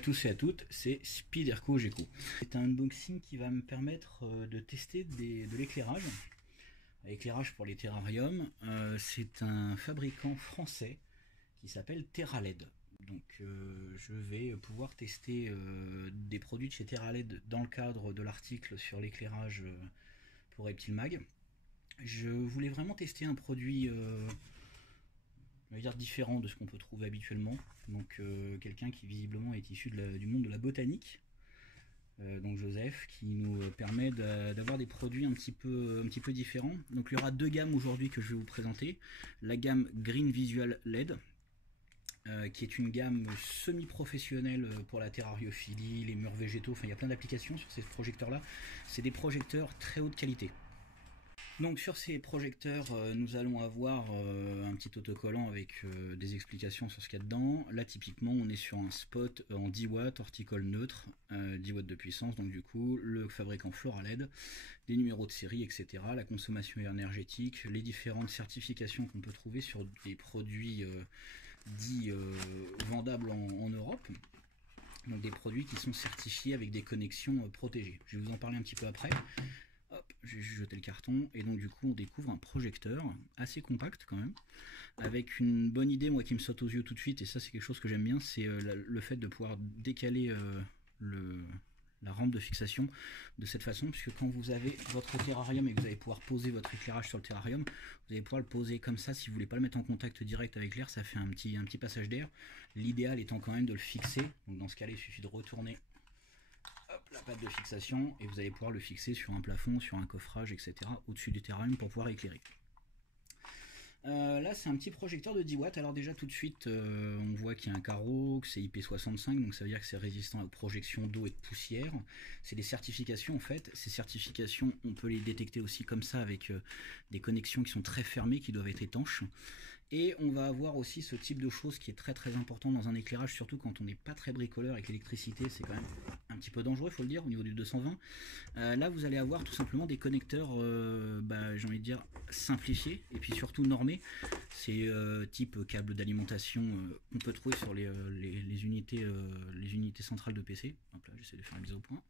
tous et à toutes, c'est Spiderco Geco. C'est un unboxing qui va me permettre de tester de l'éclairage. L'éclairage pour les terrariums, c'est un fabricant français qui s'appelle TerraLED. Donc je vais pouvoir tester des produits de chez TerraLED dans le cadre de l'article sur l'éclairage pour Reptile Mag. Je voulais vraiment tester un produit on va dire différent de ce qu'on peut trouver habituellement. Donc quelqu'un qui visiblement est issu du monde de la botanique, donc Joseph, qui nous permet d'avoir des produits un petit peu différents. Donc il y aura deux gammes aujourd'hui que je vais vous présenter. La gamme Green Visual LED, qui est une gamme semi-professionnelle pour la terrariophilie, les murs végétaux, enfin il y a plein d'applications sur ces projecteurs là. C'est des projecteurs très haute qualité. Donc sur ces projecteurs, nous allons avoir un petit autocollant avec des explications sur ce qu'il y a dedans. Là typiquement on est sur un spot en 10 watts, horticole neutre, 10 watts de puissance, donc du coup le fabricant FloraLED, des numéros de série, etc. La consommation énergétique, les différentes certifications qu'on peut trouver sur des produits dits vendables en Europe. Donc des produits qui sont certifiés avec des connexions protégées. Je vais vous en parler un petit peu après. Hop, je vais jeter le carton et donc du coup on découvre un projecteur assez compact quand même, avec une bonne idée moi qui me saute aux yeux tout de suite, et ça c'est quelque chose que j'aime bien, c'est le fait de pouvoir décaler la rampe de fixation de cette façon, puisque quand vous avez votre terrarium et que vous allez pouvoir poser votre éclairage sur le terrarium, vous allez pouvoir le poser comme ça. Si vous voulez pas le mettre en contact direct avec l'air, ça fait un petit passage d'air. L'idéal étant quand même de le fixer, donc dans ce cas là il suffit de retourner la patte de fixation et vous allez pouvoir le fixer sur un plafond, sur un coffrage, etc. au-dessus du terrarium pour pouvoir éclairer. Là c'est un petit projecteur de 10 watts. Alors déjà tout de suite on voit qu'il y a un carreau, que c'est IP65, donc ça veut dire que c'est résistant aux projections d'eau et de poussière. C'est des certifications en fait. Ces certifications on peut les détecter aussi comme ça avec des connexions qui sont très fermées, qui doivent être étanches. Et on va avoir aussi ce type de choses qui est très très important dans un éclairage, surtout quand on n'est pas très bricoleur et que l'électricité c'est quand même un petit peu dangereux, il faut le dire, au niveau du 220. Là vous allez avoir tout simplement des connecteurs, j'ai envie de dire simplifiés et puis surtout normés. C'est type câble d'alimentation qu'on peut trouver sur les unités centrales de PC. Hop là, j'essaie de faire la mise au point.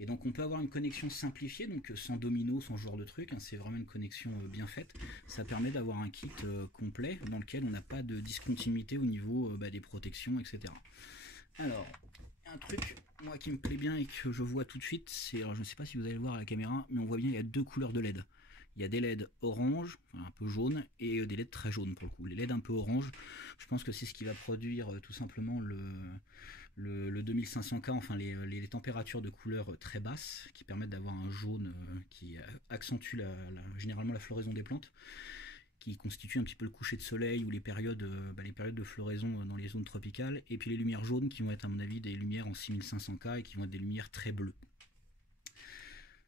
Et donc on peut avoir une connexion simplifiée, donc sans domino, sans ce genre de truc, hein, c'est vraiment une connexion bien faite. Ça permet d'avoir un kit complet dans lequel on n'a pas de discontinuité au niveau des protections, etc. Alors, un truc moi qui me plaît bien et que je vois tout de suite, c'est, alors je ne sais pas si vous allez le voir à la caméra, mais on voit bien il y a deux couleurs de LED. Il y a des LED orange, enfin un peu jaune, et des LED très jaunes pour le coup. Les LED un peu orange, je pense que c'est ce qui va produire tout simplement le 2500K, enfin les températures de couleur très basses, qui permettent d'avoir un jaune qui accentue généralement la floraison des plantes, qui constitue un petit peu le coucher de soleil ou les périodes de floraison dans les zones tropicales, et puis les lumières jaunes qui vont être à mon avis des lumières en 6500K et qui vont être des lumières très bleues.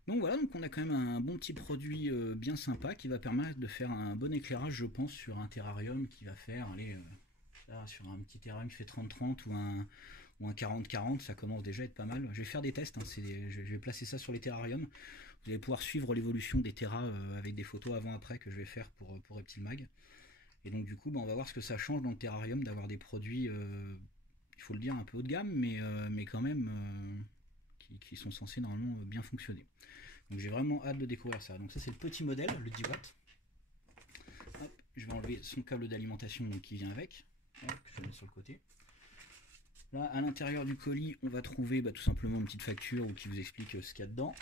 Donc voilà, donc on a quand même un bon petit produit bien sympa qui va permettre de faire un bon éclairage, je pense, sur un terrarium qui va faire, là, sur un petit terrarium qui fait 30-30 ou un 40-40, ça commence déjà à être pas mal. Je vais faire des tests, hein, je vais placer ça sur les terrariums. Vous allez pouvoir suivre l'évolution des terras avec des photos avant-après que je vais faire pour Reptile Mag. Et donc du coup, on va voir ce que ça change dans le terrarium d'avoir des produits, il faut le dire, un peu haut de gamme, mais quand même qui sont censés normalement bien fonctionner. Donc j'ai vraiment hâte de découvrir ça. Donc ça c'est le petit modèle, le 10 watts. Hop, je vais enlever son câble d'alimentation qui vient avec. Hop, je vais mettre sur le côté. Là, à l'intérieur du colis, on va trouver tout simplement une petite facture qui vous explique ce qu'il y a dedans.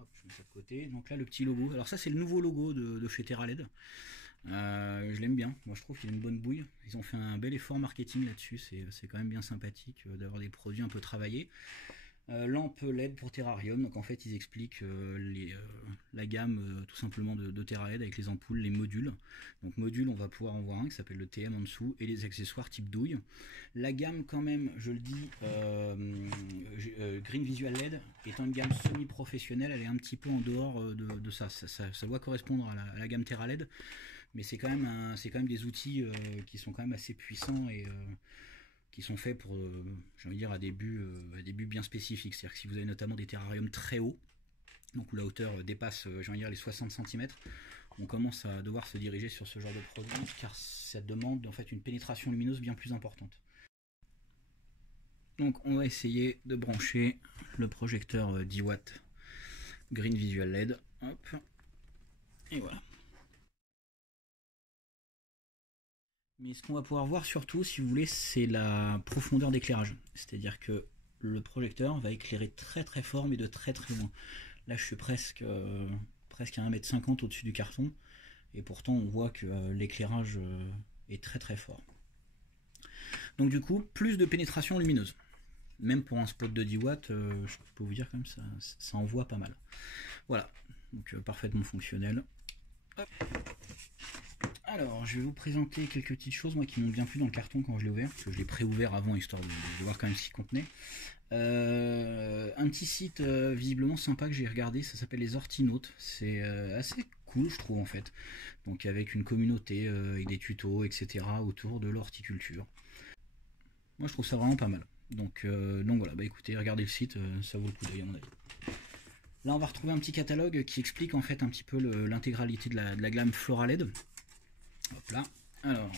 Hop, je mets ça de côté. Donc là, le petit logo. Alors ça, c'est le nouveau logo de chez TerraLED. Je l'aime bien. Moi, je trouve qu'il a une bonne bouille. Ils ont fait un bel effort marketing là-dessus. C'est quand même bien sympathique d'avoir des produits un peu travaillés. Lampe LED pour terrarium, donc en fait ils expliquent la gamme tout simplement de TerraLED avec les ampoules, les modules. Donc module, on va pouvoir en voir un qui s'appelle le TM en dessous, et les accessoires type douille. La gamme quand même, je le dis, Green Visual LED étant une gamme semi-professionnelle, elle est un petit peu en dehors de ça. Ça doit correspondre à la gamme TerraLED, mais c'est quand même des outils qui sont quand même assez puissants et qui sont faits pour, j'ai envie de dire, à des buts bien spécifiques. C'est-à-dire que si vous avez notamment des terrariums très hauts, donc où la hauteur dépasse, j'ai envie de dire, les 60 cm, on commence à devoir se diriger sur ce genre de produit, car ça demande en fait une pénétration lumineuse bien plus importante. Donc on va essayer de brancher le projecteur 10 watts Green Visual LED. Hop. Et voilà. Mais ce qu'on va pouvoir voir surtout, si vous voulez, c'est la profondeur d'éclairage. C'est-à-dire que le projecteur va éclairer très très fort, mais de très très loin. Là, je suis presque à 1,50 m au-dessus du carton. Et pourtant, on voit que l'éclairage est très très fort. Donc du coup, plus de pénétration lumineuse. Même pour un spot de 10 watts, je peux vous dire quand même ça envoie pas mal. Voilà, donc parfaitement fonctionnel. Hop. Alors, je vais vous présenter quelques petites choses moi qui m'ont bien plu dans le carton quand je l'ai ouvert, parce que je l'ai pré-ouvert avant histoire de voir quand même ce qu'il contenait. Un petit site visiblement sympa que j'ai regardé, ça s'appelle les Hortinautes. C'est assez cool, je trouve en fait. Donc avec une communauté, avec des tutos, etc. autour de l'horticulture. Moi, je trouve ça vraiment pas mal. Donc voilà, bah écoutez, regardez le site, ça vaut le coup d'œil à mon avis. Là, on va retrouver un petit catalogue qui explique en fait un petit peu l'intégralité de la gamme Floraled. Hop là. Alors,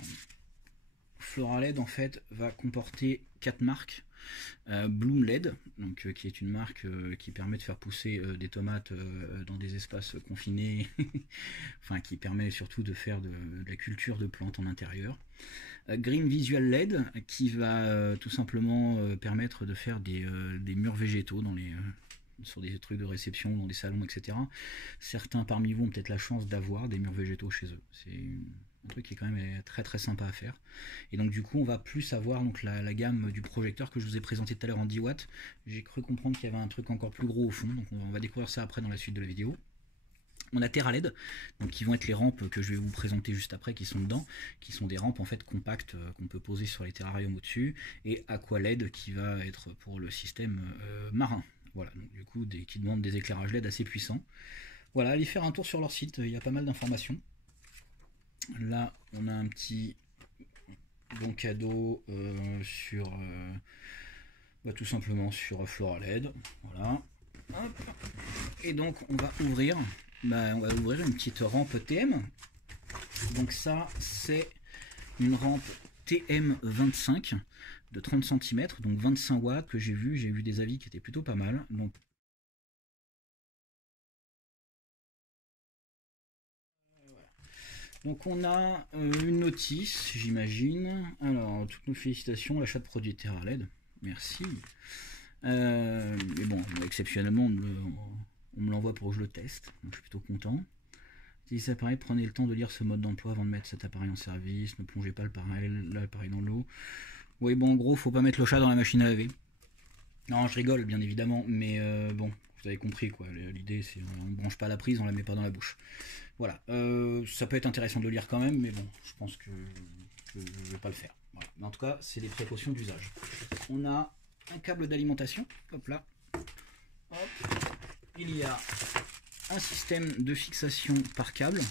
Floraled en fait va comporter 4 marques. Bloom LED, donc, qui est une marque qui permet de faire pousser des tomates dans des espaces confinés, enfin qui permet surtout de faire de la culture de plantes en intérieur. Green Visual LED qui va tout simplement permettre de faire des murs végétaux sur des trucs de réception, dans des salons, etc. Certains parmi vous ont peut-être la chance d'avoir des murs végétaux chez eux. C'est un truc qui est quand même très très sympa à faire. Et donc du coup on va plus avoir donc la gamme du projecteur que je vous ai présenté tout à l'heure en 10 watts. J'ai cru comprendre qu'il y avait un truc encore plus gros au fond, donc on va découvrir ça après dans la suite de la vidéo. On a TerraLED, donc qui vont être les rampes que je vais vous présenter juste après, qui sont dedans, qui sont des rampes en fait compactes qu'on peut poser sur les terrariums au-dessus, et AquaLED qui va être pour le système marin. Voilà, donc du coup qui demandent des éclairages LED assez puissants. Voilà, allez faire un tour sur leur site, il y a pas mal d'informations. Là, on a un petit bon cadeau sur tout simplement sur Floraled. Voilà. Hop. Et donc on va ouvrir une petite rampe TM. Donc ça c'est une rampe TM25 de 30 cm, donc 25 watts que j'ai vu des avis qui étaient plutôt pas mal. Donc on a une notice, j'imagine. Alors, toutes nos félicitations, l'achat de produits TerraLED. Merci. Mais bon, exceptionnellement, on me l'envoie pour que je le teste. Donc je suis plutôt content. Si ça apparaît, prenez le temps de lire ce mode d'emploi avant de mettre cet appareil en service. Ne plongez pas l'appareil dans l'eau. Oui, bon, en gros, faut pas mettre le chat dans la machine à laver. Non, je rigole, bien évidemment, mais bon, vous avez compris quoi. L'idée, c'est on ne branche pas la prise, on la met pas dans la bouche. Voilà. Ça peut être intéressant de le lire quand même, mais bon, je pense que je ne vais pas le faire. Voilà. Mais en tout cas, c'est des précautions d'usage. On a un câble d'alimentation. Hop là. Hop. Il y a un système de fixation par câble.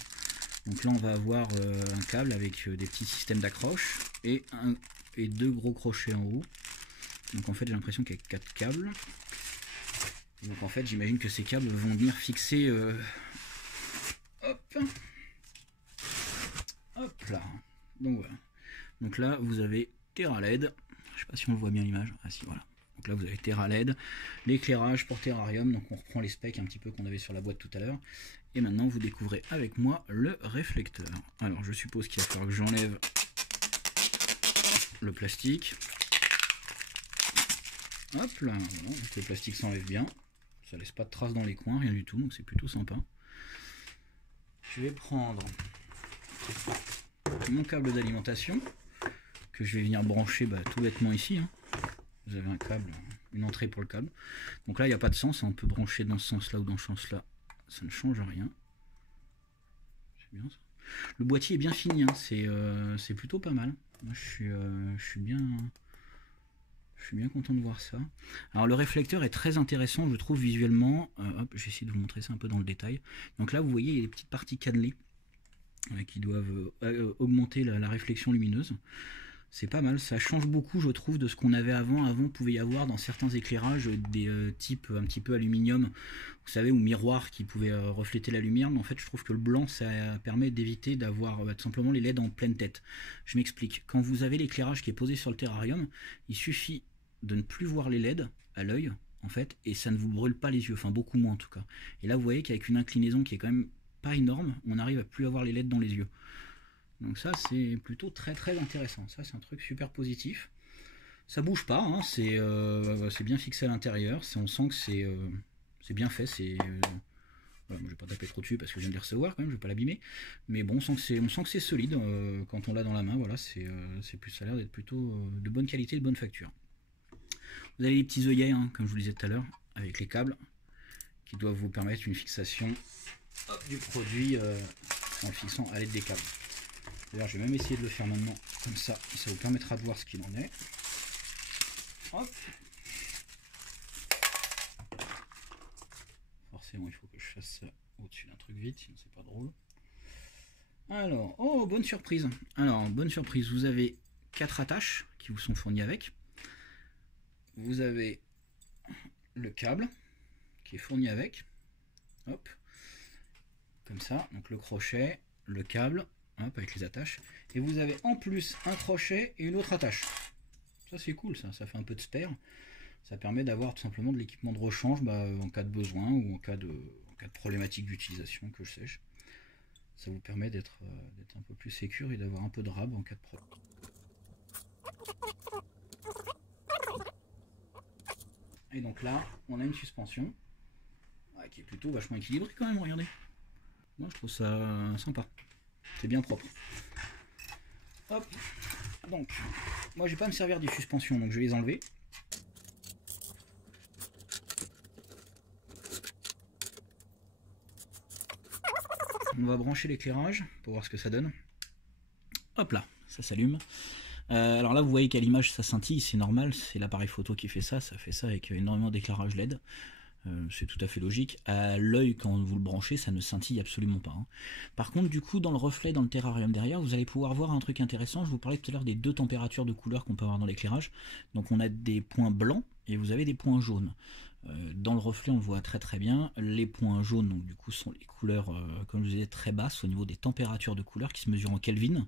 Donc là, on va avoir un câble avec des petits systèmes d'accroche et deux gros crochets en haut. Donc en fait j'ai l'impression qu'il y a 4 câbles. Donc en fait j'imagine que ces câbles vont venir fixer hop là. Donc voilà. Donc là vous avez TerraLED. Je sais pas si on le voit bien l'image. Ah si, voilà. Donc là vous avez TerraLED, l'éclairage pour terrarium. Donc on reprend les specs un petit peu qu'on avait sur la boîte tout à l'heure. Et maintenant vous découvrez avec moi le réflecteur. Alors je suppose qu'il va falloir que j'enlève le plastique. Hop là, voilà, le plastique s'enlève bien, ça laisse pas de traces dans les coins, rien du tout, donc c'est plutôt sympa. Je vais prendre mon câble d'alimentation, que je vais venir brancher tout bêtement ici. Hein. Vous avez un câble, une entrée pour le câble. Donc là, il n'y a pas de sens, on peut brancher dans ce sens-là ou dans ce sens-là, ça ne change rien. C'est bien ça. Le boîtier est bien fini, hein. C'est plutôt pas mal. Moi, je suis bien content de voir ça. Alors le réflecteur est très intéressant, je trouve visuellement. Hop, je vais essayer de vous montrer ça un peu dans le détail. Donc là, vous voyez, il y a des petites parties cannelées qui doivent augmenter la réflexion lumineuse. C'est pas mal, ça change beaucoup, je trouve, de ce qu'on avait avant. Avant, il pouvait y avoir dans certains éclairages des types un petit peu aluminium, vous savez, ou miroir qui pouvaient refléter la lumière. Mais en fait, je trouve que le blanc, ça permet d'éviter d'avoir tout simplement les LED en pleine tête. Je m'explique. Quand vous avez l'éclairage qui est posé sur le terrarium, il suffit de ne plus voir les LED à l'œil, en fait, et ça ne vous brûle pas les yeux, enfin beaucoup moins en tout cas. Et là, vous voyez qu'avec une inclinaison qui est quand même pas énorme, on arrive à plus avoir les LED dans les yeux. Donc ça, c'est plutôt très très intéressant. Ça, c'est un truc super positif. Ça bouge pas, hein, c'est bien fixé à l'intérieur. On sent que c'est bien fait. Voilà, je vais pas taper trop dessus parce que je viens de les recevoir quand même, je vais pas l'abîmer. Mais bon, on sent que c'est solide quand on l'a dans la main. Voilà, ça a l'air d'être plutôt de bonne qualité, de bonne facture. Vous avez les petits œillets, hein, comme je vous le disais tout à l'heure, avec les câbles, qui doivent vous permettre une fixation du produit en le fixant à l'aide des câbles. D'ailleurs, je vais même essayer de le faire maintenant, comme ça vous permettra de voir ce qu'il en est. Hop. Forcément, il faut que je fasse ça au-dessus d'un truc vite, sinon c'est pas drôle. Alors, oh, bonne surprise. Alors, bonne surprise, vous avez 4 attaches qui vous sont fournies avec. Vous avez le câble qui est fourni avec. Hop. Comme ça, donc le crochet, le câble, hop, avec les attaches. Et vous avez en plus un crochet et une autre attache. Ça c'est cool, ça fait un peu de spare. Ça permet d'avoir tout simplement de l'équipement de rechange en cas de besoin ou en cas de problématique d'utilisation, que sais-je. Ça vous permet d'être un peu plus sécure et d'avoir un peu de rab en cas de problème. Et donc là, on a une suspension qui est plutôt vachement équilibrée quand même, regardez. Moi je trouve ça sympa. C'est bien propre. Hop. Donc, moi je vais pas me servir des suspensions, donc je vais les enlever. On va brancher l'éclairage pour voir ce que ça donne. Hop là, ça s'allume. Alors là vous voyez qu'à l'image ça scintille, c'est normal, c'est l'appareil photo qui fait ça fait ça avec énormément d'éclairage LED. C'est tout à fait logique. À l'œil, quand vous le branchez, ça ne scintille absolument pas. Hein. Par contre, du coup, dans le reflet, dans le terrarium derrière, vous allez pouvoir voir un truc intéressant. Je vous parlais tout à l'heure des 2 températures de couleur qu'on peut avoir dans l'éclairage. Donc on a des points blancs et vous avez des points jaunes. Dans le reflet, on le voit très très bien. Les points jaunes, donc du coup, sont les couleurs, comme je vous disais, très basses au niveau des températures de couleur qui se mesurent en Kelvin.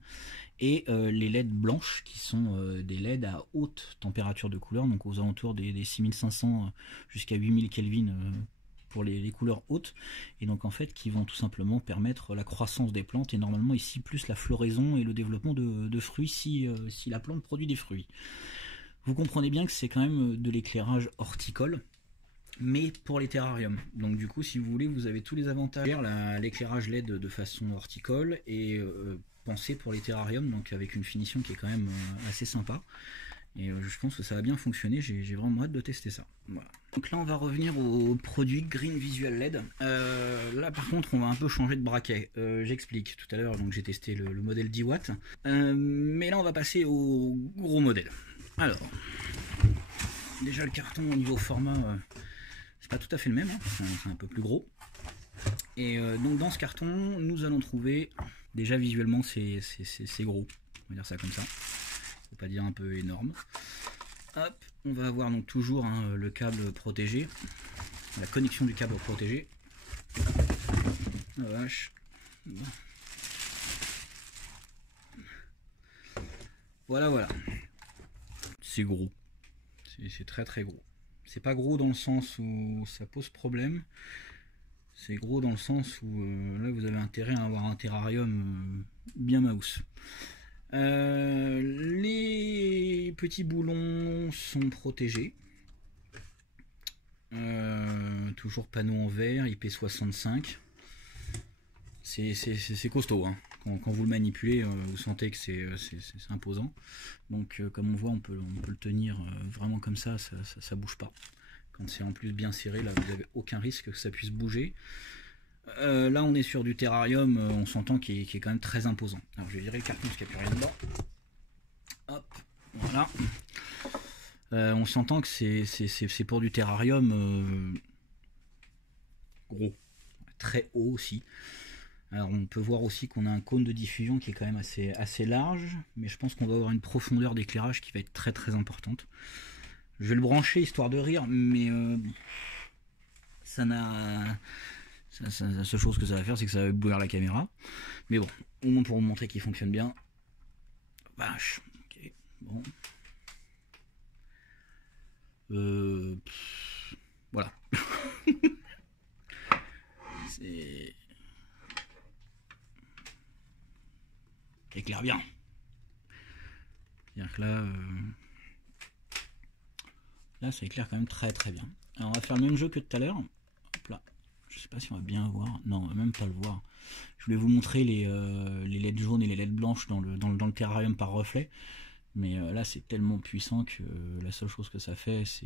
Et les LED blanches qui sont des LED à haute température de couleur, donc aux alentours des 6500 jusqu'à 8000 Kelvin pour les couleurs hautes, et donc en fait qui vont tout simplement permettre la croissance des plantes et normalement ici plus la floraison et le développement de fruits si la plante produit des fruits. Vous comprenez bien que c'est quand même de l'éclairage horticole, mais pour les terrariums. Donc du coup, si vous voulez, vous avez tous les avantages. L'éclairage LED de façon horticole et pensé pour les terrariums, donc avec une finition qui est quand même assez sympa. Et je pense que ça va bien fonctionner, j'ai vraiment hâte de tester ça. Voilà. Donc là on va revenir au produit Green Visual LED. Là par contre on va un peu changer de braquet. J'explique tout à l'heure, donc j'ai testé le modèle 10 watts. Mais là on va passer au gros modèle. Alors, déjà le carton au niveau format, c'est pas tout à fait le même, hein. C'est un peu plus gros. Et donc dans ce carton nous allons trouver, déjà visuellement c'est gros, on va dire ça comme ça. Faut pas dire un peu énorme. Hop, on va avoir donc toujours le câble protégé, la connexion du câble protégé. Oh vache. Voilà. C'est gros. C'est très très gros. C'est pas gros dans le sens où ça pose problème. C'est gros dans le sens où là vous avez intérêt à avoir un terrarium bien mouse. Les petits boulons sont protégés. Toujours panneau en verre, IP65. C'est costaud. Hein. Quand vous le manipulez, vous sentez que c'est imposant. Donc comme on voit, on peut le tenir vraiment comme ça bouge pas. Quand c'est en plus bien serré, là vous n'avez aucun risque que ça puisse bouger. Là on est sur du terrarium, on s'entend qui est quand même très imposant. Alors je vais virer le carton parce qu'il n'y a plus rien dedans. Hop, voilà. On s'entend que c'est pour du terrarium gros, très haut aussi. Alors on peut voir aussi qu'on a un cône de diffusion qui est quand même assez large, mais je pense qu'on va avoir une profondeur d'éclairage qui va être très très importante. Je vais le brancher histoire de rire, mais la seule chose que ça va faire, c'est que ça va bouillir la caméra. Mais bon, au moins pour vous montrer qu'il fonctionne bien. Vache, ok, bon. Voilà. C'est... Ça éclaire bien. C'est-à-dire que là, ça éclaire quand même très très bien. Alors on va faire le même jeu que tout à l'heure. Hop là. Je sais pas si on va bien voir. Non, on va même pas le voir. Je voulais vous montrer les LED jaunes et les LED blanches dans le terrarium par reflet. Mais là, c'est tellement puissant que la seule chose que ça fait, ça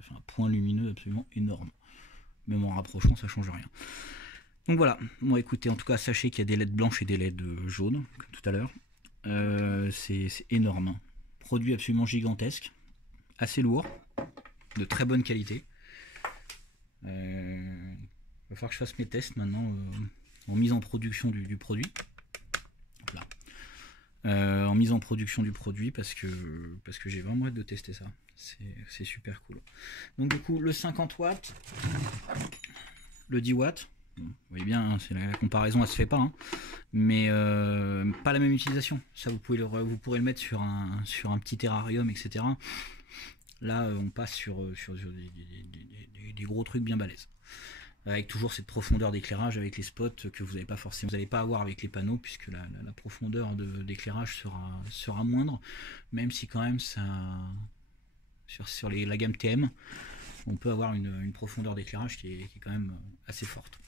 fait un point lumineux absolument énorme. Même en rapprochant, ça change rien. Donc voilà. Bon, écoutez, en tout cas, sachez qu'il y a des LED blanches et des LED jaunes, comme tout à l'heure. C'est énorme. Produit absolument gigantesque. Assez lourd. De très bonne qualité. Il va falloir que je fasse mes tests maintenant en mise en production du produit. Voilà. En mise en production du produit parce que j'ai vraiment hâte de tester ça. C'est super cool. Donc du coup le 50 watts, le 10 watts, vous voyez bien, hein, la comparaison elle se fait pas, hein, mais pas la même utilisation. Ça vous pourrez le mettre sur un petit terrarium, etc. Là on passe sur des gros trucs bien balèzes. Avec toujours cette profondeur d'éclairage avec les spots que vous n'allez pas forcément, vous n'allez pas avoir avec les panneaux, puisque la profondeur d'éclairage sera moindre, même si quand même ça, sur la gamme TM, on peut avoir une profondeur d'éclairage qui est quand même assez forte.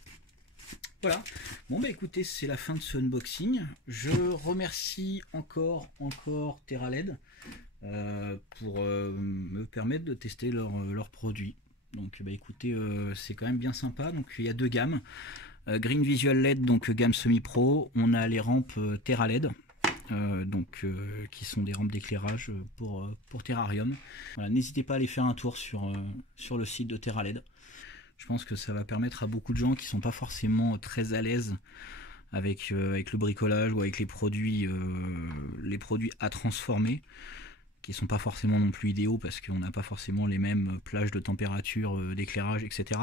Voilà, bon bah écoutez, c'est la fin de ce unboxing. Je remercie encore TerraLED pour me permettre de tester leurs produits. Donc bah écoutez, c'est quand même bien sympa. Donc il y a deux gammes. Green Visual LED, donc gamme semi-pro. On a les rampes TerraLED, qui sont des rampes d'éclairage pour terrarium. Voilà, n'hésitez pas à aller faire un tour sur le site de TerraLED. Je pense que ça va permettre à beaucoup de gens qui sont pas forcément très à l'aise avec le bricolage ou avec les produits à transformer, qui sont pas forcément non plus idéaux parce qu'on n'a pas forcément les mêmes plages de température, d'éclairage, etc.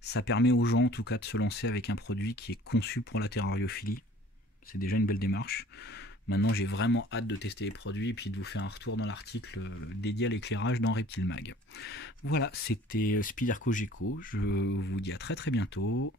Ça permet aux gens en tout cas de se lancer avec un produit qui est conçu pour la terrariophilie. C'est déjà une belle démarche. Maintenant j'ai vraiment hâte de tester les produits et puis de vous faire un retour dans l'article dédié à l'éclairage dans Reptile Mag. Voilà, c'était Spyderco Geco. Je vous dis à très bientôt.